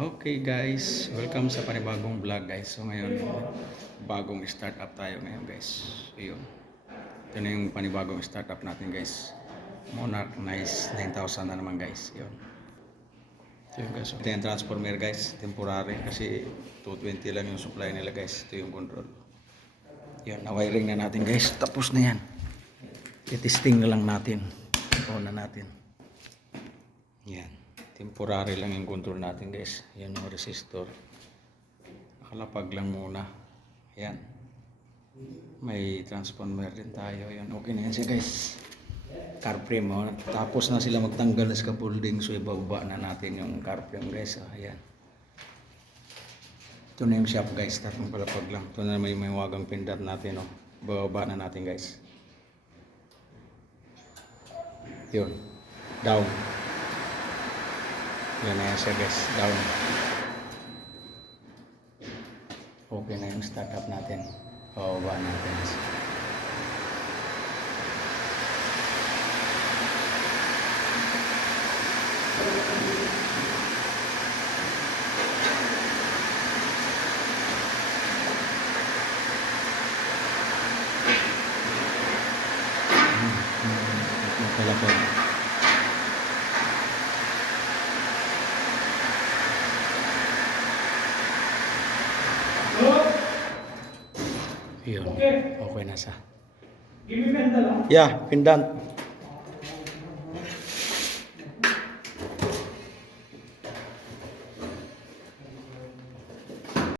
Okay guys, welcome sa panibagong vlog guys. So ngayon, bagong startup tayo ngayon guys. Ayun. Ito na yung panibagong startup natin guys. Monarch Nice 9000 na naman guys. Ayun. Ito yung guys. Ito yung transformer guys. Temporary kasi 220 lang yung supply nila guys. Ito yung control. Ayun, na-wiring na natin guys. Tapos na yan. I-testing na lang natin. On na natin. Yan. Temporary lang yung control natin guys. Yan yung resistor. Nakalapag lang muna. Yan. May transformer din tayo. Yan. Okay na yan siya guys. Car frame. Oh. Tapos na sila magtanggal ng scaffolding. So ibaba na natin yung car frame guys. Ayan. Ito na yung shop guys. Tatong palapag lang. Ito na may wagang pindot natin. Oh. Bababa na natin guys. Yun. Down. Yan na yan siya guys, down. Okay na yung startup natin. Pababa natin. Napalapag. Yun. Okay na siya. Give me pendant. Yeah, pendant.